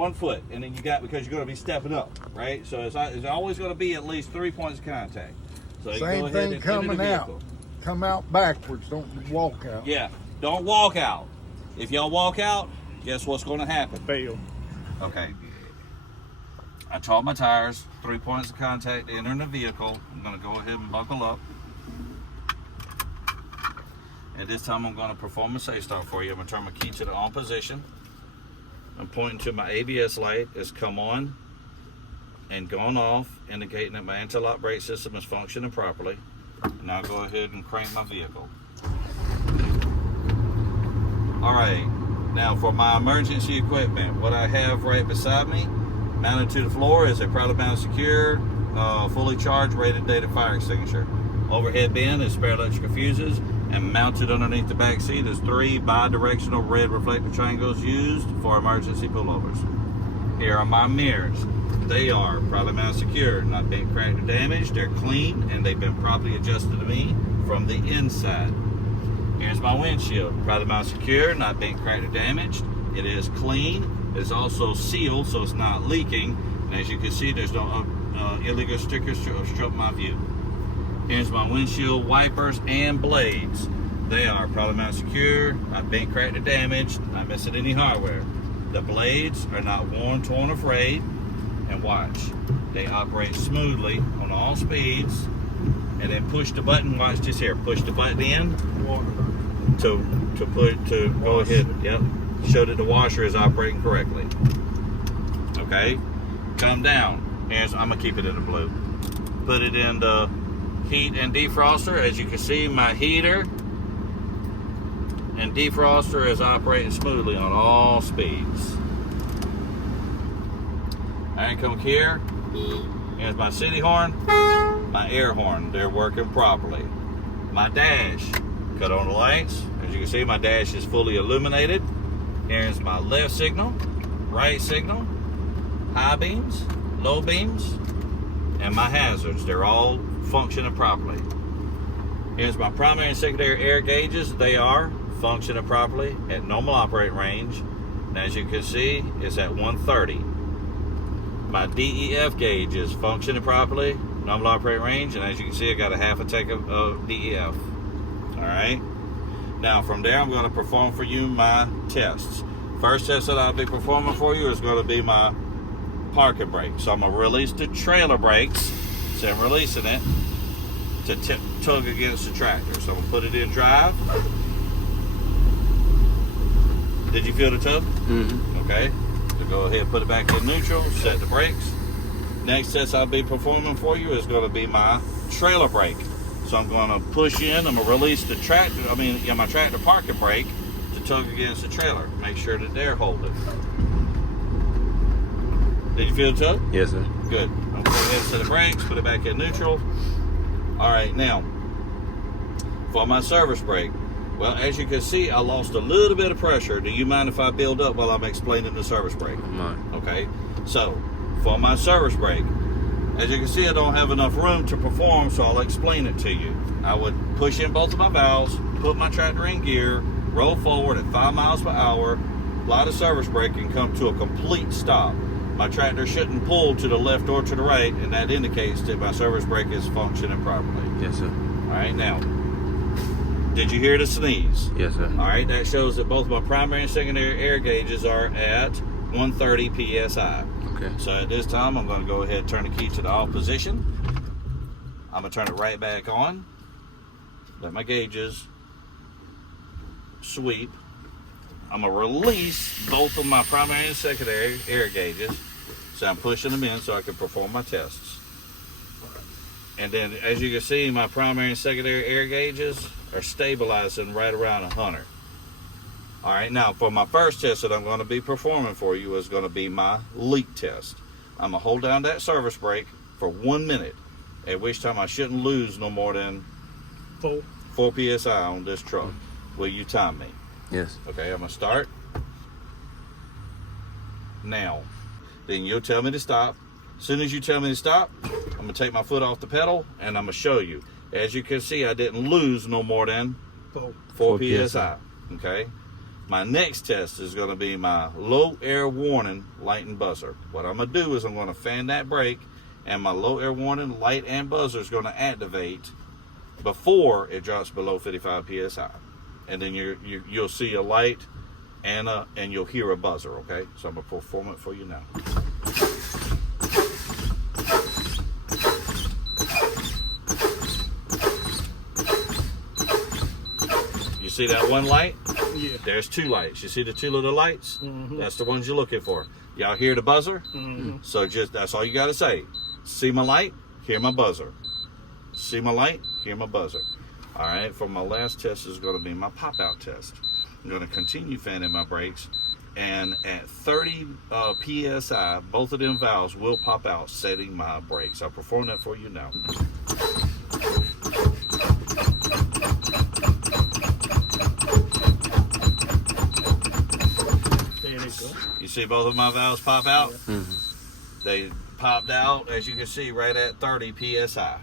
1 foot, and then you got, because you're going to be stepping up, right? So it's always going to be at least 3 points of contact. So you Same go ahead thing and coming enter the out. vehicle. Come out backwards. Don't walk out. Yeah, don't walk out. If y'all walk out, guess what's going to happen? Fail. Okay. I trod my tires, 3 points of contact entering the vehicle. I'm going to go ahead and buckle up. And this time I'm going to perform a safe start for you. I'm going to turn my key to the on position. I'm pointing to my ABS light. It's come on and gone off, indicating that my anti-lock brake system is functioning properly. And I'll go ahead and crank my vehicle. All right, now for my emergency equipment, what I have right beside me, mounted to the floor, is a proudly bound, secure, fully charged, rated, dated fire extinguisher. Overhead bin is spare electrical fuses, and mounted underneath the back seat is 3 bi-directional red reflector triangles used for emergency pullovers. Here are my mirrors. They are proudly bound, secure, not bent, cracked, or damaged. They're clean, and they've been properly adjusted to me from the inside. Here's my windshield, proudly bound, secure, not bent, cracked, or damaged. It is clean. It's also sealed, so it's not leaking. And as you can see, there's no illegal stickers to obstruct my view. Here's my windshield wipers and blades. They are proudly bound, secure, not bent, cracked, or damaged, not missing any hardware. The blades are not worn, torn, or frayed. And watch, they operate smoothly on all speeds. And then push the button. Watch this here. Push the button in to go ahead. Yep. Show that the washer is operating correctly. Okay. Come down. Here's, I'm gonna keep it in the blue. Put it in the heat and defroster. As you can see, my heater and defroster is operating smoothly on all speeds. I come here. Here's my city horn, my air horn. They're working properly. My dash, cut on the lights. As you can see, my dash is fully illuminated. Here's my left signal, right signal, high beams, low beams, and my hazards. They're all functioning properly. Here's my primary and secondary air gauges. They are functioning properly at normal operating range. And as you can see, it's at 130. My DEF gauge is functioning properly, normal operating range, and as you can see, I got a half a tank of DEF. All right. Now from there, I'm going to perform for you my tests. First test that I'll be performing for you is going to be my parking brake. So I'm going to release the trailer brakes. So I'm releasing it to tug against the tractor. So I'm going to put it in drive. Did you feel the tug? Mm-hmm. Okay. So go ahead and put it back in neutral, set the brakes. Next test I'll be performing for you is going to be my trailer brake. So I'm going to push in, I'm going to release the my tractor parking brake to tug against the trailer. Make sure that they're holding. Did you feel the tug? Yes, sir. Good. I'm going to go ahead and set the brakes, put it back in neutral. All right, now, for my service brake, well, as you can see, I lost a little bit of pressure. Do you mind if I build up while I'm explaining the service brake? Okay. So, for my service brake, as you can see, I don't have enough room to perform, so I'll explain it to you. I would push in both of my valves, put my tractor in gear, roll forward at 5 miles per hour, apply the service brake, and come to a complete stop. My tractor shouldn't pull to the left or to the right, and that indicates that my service brake is functioning properly. Yes, sir. All right, now, did you hear the sneeze? Yes, sir. All right, that shows that both my primary and secondary air gauges are at 130 PSI. Okay. So at this time, I'm going to go ahead and turn the key to the off position. I'm going to turn it right back on. Let my gauges sweep. I'm going to release both of my primary and secondary air gauges. So I'm pushing them in so I can perform my tests. And then, as you can see, my primary and secondary air gauges are stabilizing right around 100. All right, now for my first test that I'm going to be performing for you is going to be my leak test. I'm going to hold down that service brake for 1 minute, at which time I shouldn't lose no more than 4 PSI on this truck. Will you time me? Yes. Okay, I'm going to start now. Then you'll tell me to stop. As soon as you tell me to stop, I'm going to take my foot off the pedal and I'm going to show you. As you can see, I didn't lose no more than 4 PSI. Okay. My next test is going to be my low air warning light and buzzer. What I'm going to do is I'm going to fan that brake, and my low air warning light and buzzer is going to activate before it drops below 55 psi. And then you'll see a light and you'll hear a buzzer. Okay, so I'm going to perform it for you now. You see that one light? Yeah. There's two lights. You see the two little lights? Mm-hmm. That's the ones you're looking for. Y'all hear the buzzer? Mm-hmm. So that's all you got to say. See my light, hear my buzzer. See my light, hear my buzzer. All right, for my last test is going to be my pop-out test. I'm going to continue fanning my brakes, and at 30 psi, both of them valves will pop out, setting my brakes. I'll perform that for you now. You see both of my valves pop out? Yeah. Mm-hmm. They popped out, as you can see, right at 30 psi.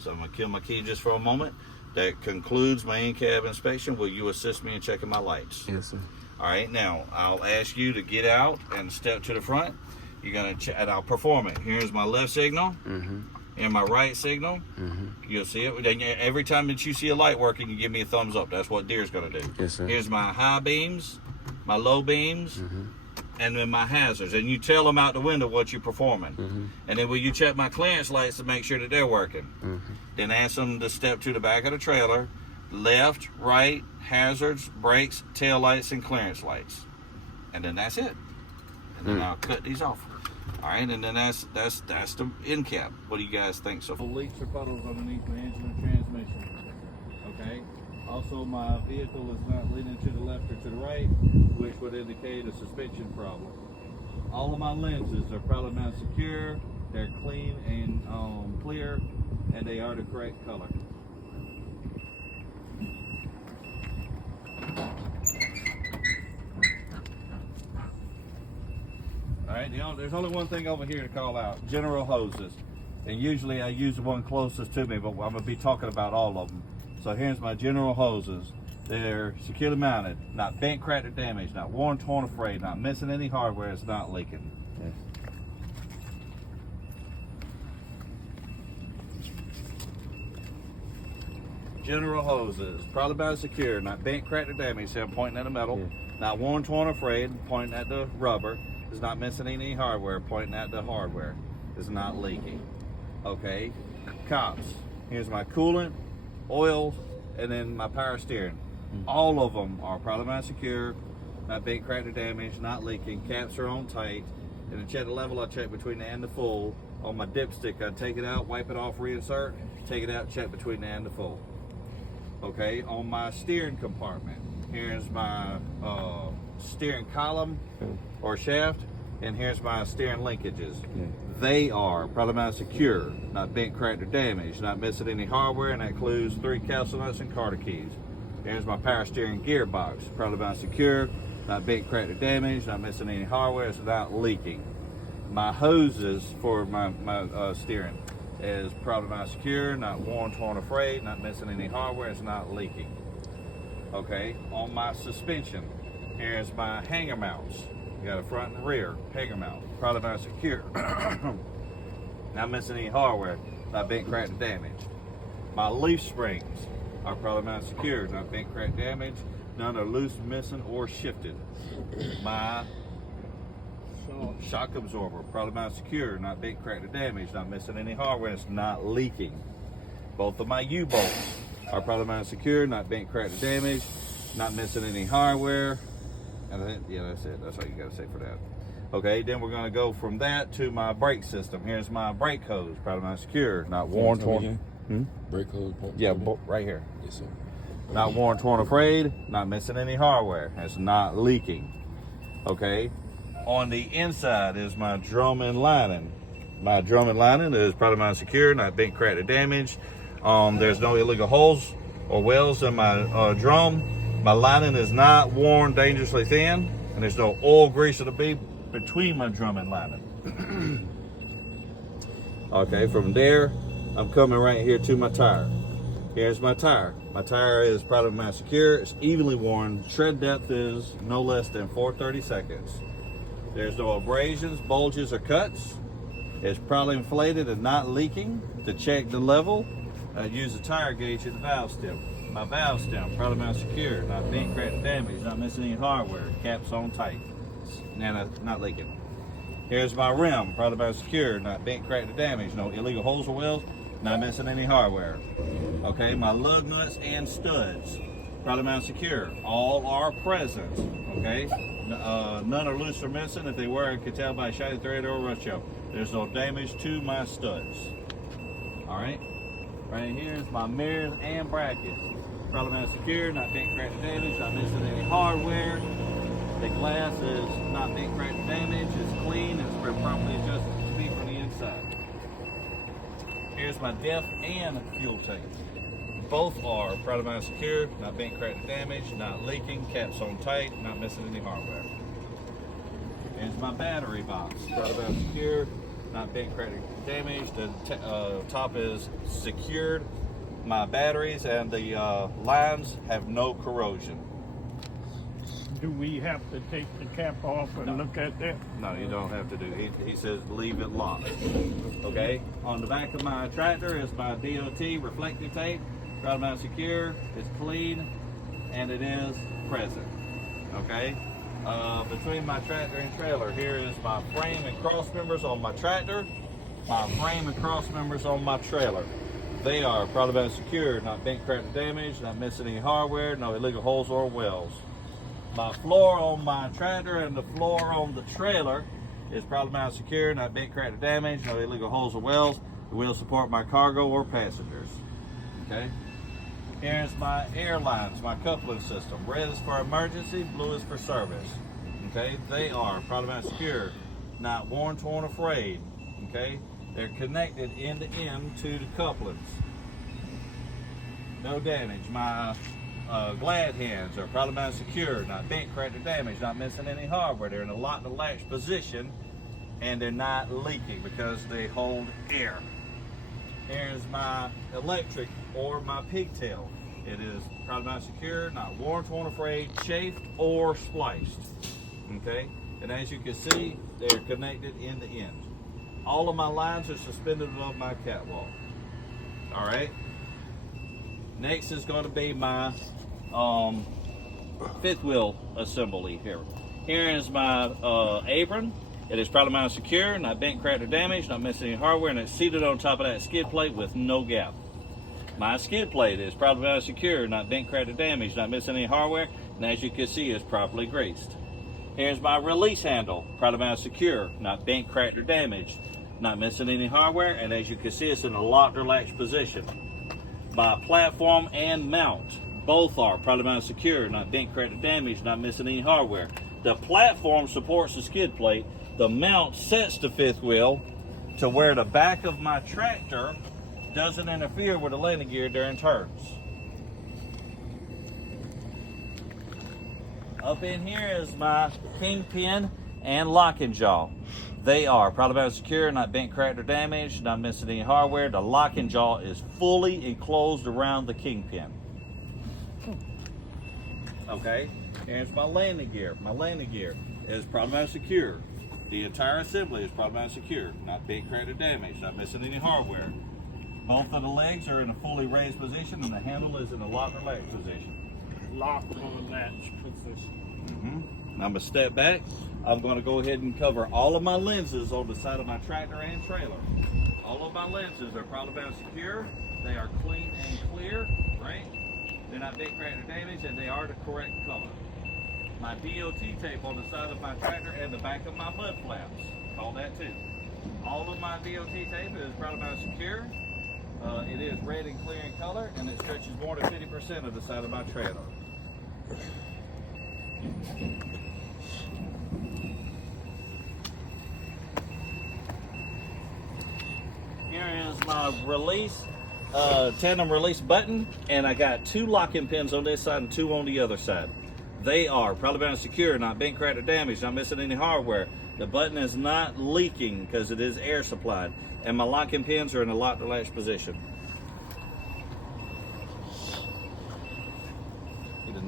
So I'm going to kill my key just for a moment. That concludes my in-cab inspection. Will you assist me in checking my lights? Yes, sir. All right, now I'll ask you to get out and step to the front. You're going to check, and I'll perform it. Here's my left signal and my right signal. You'll see it. Then every time that you see a light working, you give me a thumbs up. That's what Deere's going to do. Yes, sir. Here's my high beams, my low beams, and then my hazards. And you tell them out the window what you're performing. And then will you check my clearance lights to make sure that they're working? Then ask them to step to the back of the trailer, left, right, hazards, brakes, tail lights, and clearance lights. And then that's it. And then I'll cut these off. All right, and then that's the end cap. What do you guys think so far? Leaks or puddles underneath the engine and transmission. Okay. Also, my vehicle is not leaning to the left or to the right, which would indicate a suspension problem. All of my lenses are probably mount secure. They're clean and clear, and they are the correct color. All right, there's only one thing over here to call out: general hoses. And usually I use the one closest to me, but I'm going to be talking about all of them. So here's my general hoses. They're securely mounted, not bent, cracked, or damaged, not worn, torn, or frayed, not missing any hardware, it's not leaking. Yes. General hoses, probably about secure, not bent, cracked, or damaged. See, I'm pointing at the metal. Yeah. Not worn, torn, or frayed, pointing at the rubber. It's not missing any hardware, pointing at the hardware. It's not leaking. Okay, cops. Here's my coolant, oil, and then my power steering. All of them are probably not secure, not bent, cracked, or damaged, not leaking. Caps are on tight. And to check the level, I check between the and the full. On my dipstick, I take it out, wipe it off, reinsert, take it out, check between the and the full. Okay, on my steering compartment, here's my steering column or shaft, and here's my steering linkages. They are probably not secure, not bent, cracked, or damaged, not missing any hardware, and that includes 3 capsule nuts and Carter keys. Here's my power steering gearbox, probably not secure, not bent, cracked, or damaged, not missing any hardware, it's not leaking. My hoses for my steering is probably not secure, not worn, torn, or frayed, not missing any hardware, it's not leaking. Okay, on my suspension, here's my hanger mounts. You got a front and rear hanger mount, probably not secure, not missing any hardware, not bent, cracked, or damaged. My leaf springs are probably not secure, not bent, cracked, damaged, none are loose, missing, or shifted. My shock absorber, probably not secure, not bent, cracked, or damaged, not missing any hardware, it's not leaking. Both of my U-bolts are probably not secure, not bent, cracked, or damaged, not missing any hardware. And then, yeah, that's it. That's all you got to say for that. Okay, then we're going to go from that to my brake system. Here's my brake hose, probably not secure, not worn, torn. Brake hose. Yeah, right here. Yes, sir. Not worn, torn, or frayed, not missing any hardware. It's not leaking. Okay. On the inside is my drum and lining. My drum and lining is probably not secure, not bent, cracked, or damaged. There's no illegal holes or wells in my drum. My lining is not worn dangerously thin, and there's no oil, grease, or the bead between my drum and lining. Okay, from there, I'm coming right here to my tire. Here's my tire. My tire is Product Mount Secure. It's evenly worn. Tread depth is no less than 4/32. There's no abrasions, bulges, or cuts. It's properly inflated and not leaking. To check the level, I use the tire gauge at the valve stem. My valve stem, Product Mount Secure, not bent, cracked, or damaged, not missing any hardware. Caps on tight, and not leaking. Here's my rim, Product Mount Secure, not bent, cracked, or damaged, no illegal holes or wells, not missing any hardware. Okay, my lug nuts and studs, Product Mount Secure, all are present. Okay, none are loose or missing. If they were, I could tell by a shiny thread or a rust show. There's no damage to my studs. All right, right here is my mirrors and brackets. Product Mount Secure, not bent, cracked, or damaged, not missing any hardware. The glass is not bent, cracked, or damaged. It's clean. It's been properly adjusted to speed from the inside. Here's my depth and fuel tank. Both are Product Mount Secure, not bent, cracked, or damaged, not leaking, caps on tight, not missing any hardware. Here's my battery box. Product Mount Secure, not bent, cracked, or damaged. The top is secured. My batteries and the lines have no corrosion. Do we have to take the cap off and look at that? No, you don't have to do. He says leave it locked. Okay. On the back of my tractor is my DOT reflective tape. Product Mount Secure. It's clean, and it is present. Okay. Between my tractor and trailer, here is my frame and cross members on my tractor. My frame and cross members on my trailer. They are Product Mount Secure, not bent, cracked, or damaged, not missing any hardware, no illegal holes or wells. My floor on my tractor and the floor on the trailer is Product Mount Secure, not bent, cracked, or damaged, no illegal holes or wells. It will support my cargo or passengers. Okay. Here's my air lines, my coupling system. Red is for emergency, blue is for service. Okay. They are Product Mount Secure, not worn, torn, or frayed. Okay. They're connected end to end to the couplings. No damage. My glad hands are Product Mount Secure, not bent, cracked, or damaged, not missing any hardware. They're in a lock and latch position, and they're not leaking because they hold air. Here's my electric or my pigtail. It is Product Mount Secure, not worn, torn, or frayed, chafed, or spliced. Okay, and as you can see, they're connected end to end. All of my lines are suspended above my catwalk. All right. Next is going to be my fifth wheel assembly here. Here is my apron. It is Product Mount Secure, not bent, cracked, or damaged, not missing any hardware, and it's seated on top of that skid plate with no gap. My skid plate is Product Mount Secure, not bent, cracked, or damaged, not missing any hardware, and as you can see, is properly greased. Here's my release handle, Product Mount Secure, not bent, cracked, or damaged, not missing any hardware, and as you can see, it's in a locked or latched position. My platform and mount, both are Product Mount Secure, not bent, cracked, or damaged, not missing any hardware. The platform supports the skid plate. The mount sets the fifth wheel to where the back of my tractor doesn't interfere with the landing gear during turns. Up in here is my kingpin and locking jaw. They are Product Mount Secure, not bent, cracked, or damaged, not missing any hardware. The locking jaw is fully enclosed around the kingpin. Okay, here's my landing gear. My landing gear is Product Mount Secure. The entire assembly is Product Mount Secure, not bent, cracked, or damaged, not missing any hardware. Both of the legs are in a fully raised position, and the handle is in a lock or latch position. Lock on latch position. I'm going to step back. I'm going to go ahead and cover all of my lenses on the side of my tractor and trailer. All of my lenses are Product Mount Secure. They are clean and clear, right? They're not bent, cracked, or damaged, and they are the correct color. My DOT tape on the side of my tractor and the back of my mud flaps. Call that too. All of my DOT tape is Product Mount Secure. It is red and clear in color, and it stretches more than 50% of the side of my trailer. Here is my release, tandem release button, and I got 2 locking pins on this side and 2 on the other side. They are Product Mount Secure, not bent, cracked, or damaged, not missing any hardware. The button is not leaking because it is air supplied, and my locking pins are in a lock to latch position.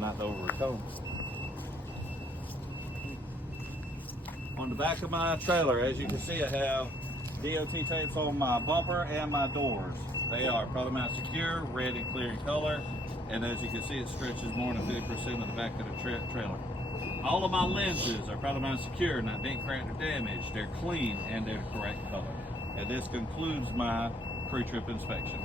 not the over cone. On the back of my trailer, as you can see, I have DOT tapes on my bumper and my doors. They are product mount secure, red and clear in color, and as you can see, it stretches more than 50% of the back of the trailer. All of my lenses are product mount secure, not dent, cracked, or damaged. They're clean and they're the correct color. And this concludes my pre-trip inspection.